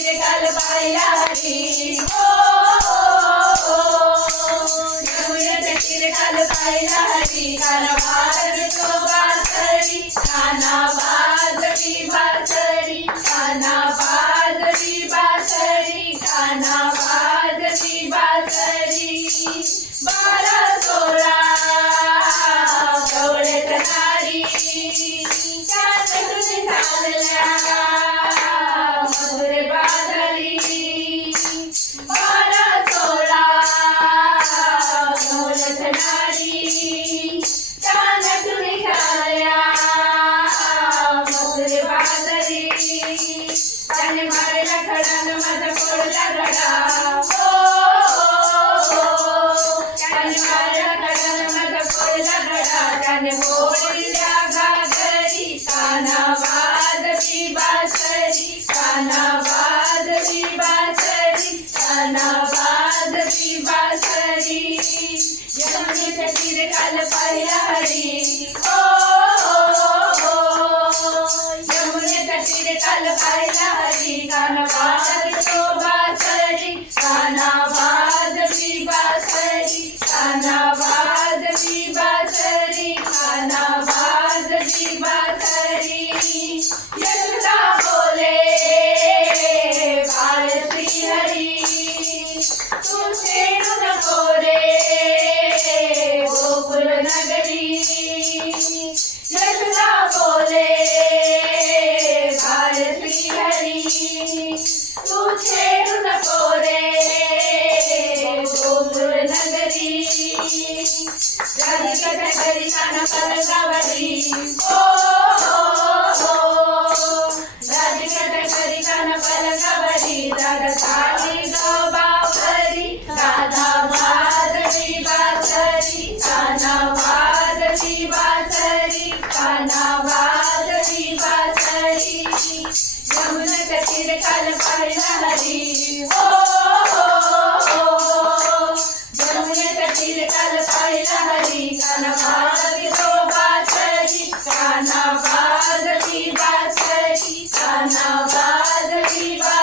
काल पाहिला हरी हो यमुनेचा तीर काल पाहिला हरी काना वाजतो बासरी काना वाजवी बासरी काना वाजवी बासरी काना वाजवी बासरी 12-16 गवळ्यात नारी चांदणी झाल्या मधुरे बाजरी 12-16 गवळ्यात नारी चांदणी झाल्या मधुरे बाजरी त्याने मारला खडा न माझा पडला गडा हो त्याने मारला खडा न माझा पडला गडा त्याने बोलल्या घागरी काना वाजवी बासरी काना वाजवी बासरी काना वाजवी बासरी यमुनेचा तीर काल पाहिला हरी हो यमुनेचा तीर काल पाहिला हरी काना वाजतो बासरी काना वाजवी बासरी काना वाजवी बासरी काना वाजवी बासरी यशोदा बोले बाळ श्री हरी तू छेडू नको रे गोकुल नगरी यशोदा बोले बाळ श्री हरी तू छेडू नको रे गोकुल नगरी राधिकाच्या घरी काना पलंगावरी हो राधिकाच्या घरी काना पलंगावरी राधा झाली गबावरी राधा वाजवी बासरी काना वाजवी बासरी काना वाजवी बासरी यमुनेचा तीर काल पाहिला हरी हो यमुनेचा तीर काल पाहिला हरी काना वाजतो बासरी काना वाजवी बासरी काना वाजवी बासरी